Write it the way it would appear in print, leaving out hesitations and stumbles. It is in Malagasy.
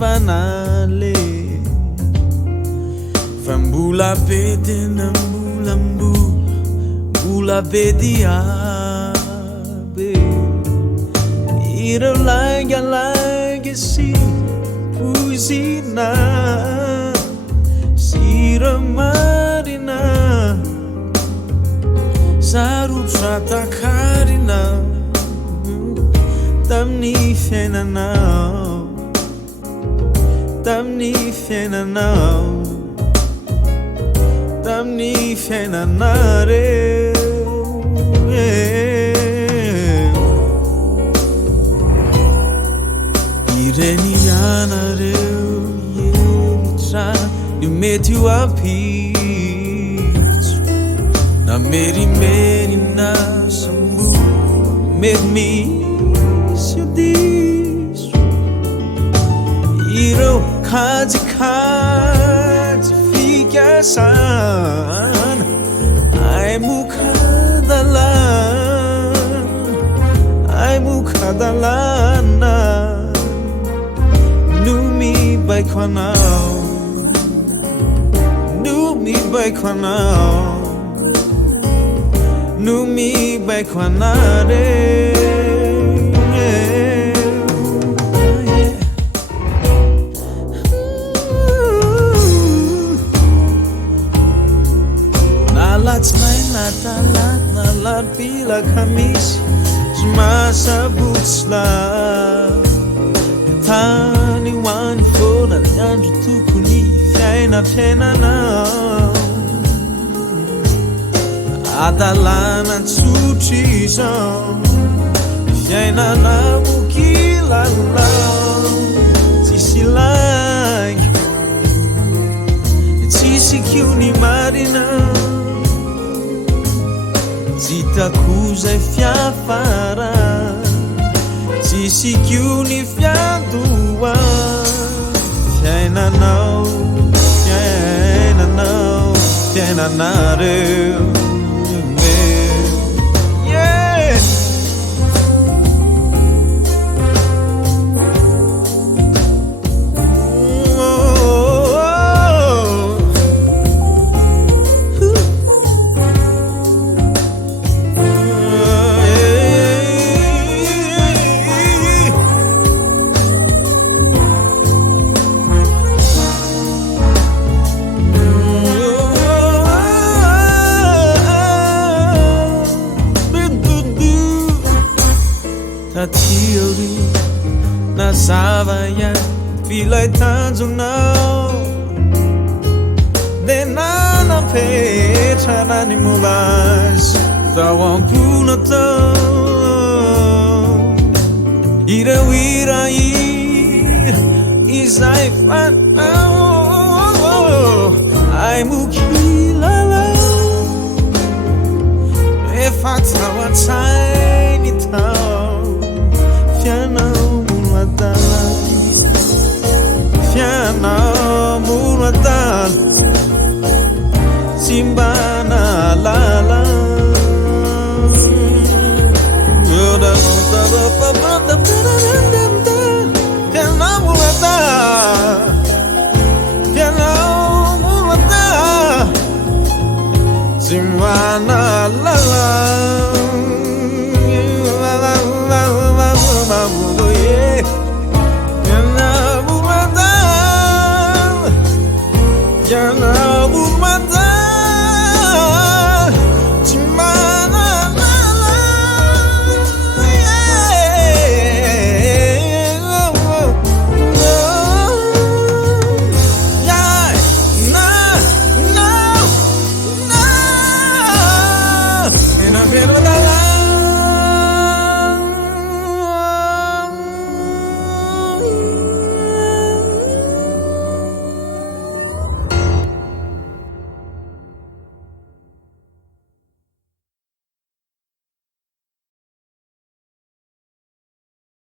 fanale Fambula pete nambulambu Bula bediabe Ira langa si Puisina Sira marina Saru trata karina Tamni fena now Tamni fena now Tamni fena nare Ireni yanare Yetra You made you a peach Na meri na sambu Made me you this Iro kaji fika san Ai mukadalana Numi by kwanao Numi by kwanao Numi by kwanare Nalat pila kamis Masa butsla Tani wani fona Yanju tukuni Fiaina fiaina na Adalana tsuchizan Fiaina na mukila lao Tisilang Tisikiuni marina Zitakuza fiafara Zisikiuni fiadua Fiaina nao Fiaina nare Theory na zavaya vilai tanjunao denana petra nani mulas tawampuna to ira izai fan ai mukilala e fatawa tiny town Fiana muratan Simbana lala Yoda